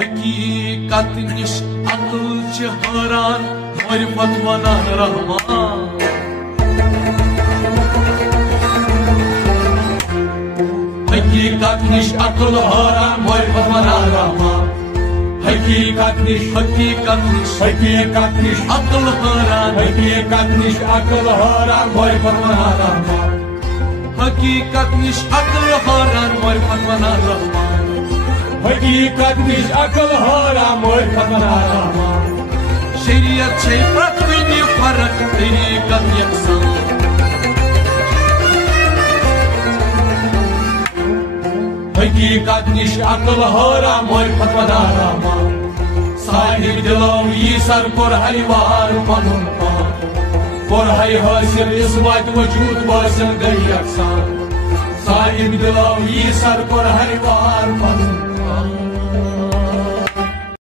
हकीकत निश अकल च हैरान मारिफत वनान रहमान हकीकत निश अकल हैरान मारिफत वनान रहमान हकीकत निश अकल हैरान मारिफत वनान रहमान हकीकत निश अकल हैरान मारिफत वनान रहमान हकीकत निश अकल हैरान मारिफत वनान रहमान शरीयत छे प्रति फर्क तरीकत यकसान हकीकत निश अकल हैरान मारिफत वनान रहमान साहिब दिलो यी सर कोर हरिवार पनुन पान कोर है हासिल इस वात वजूद वासिल गई यकसान साहिब दिलो यी सर कोर हरिवार पनुन पान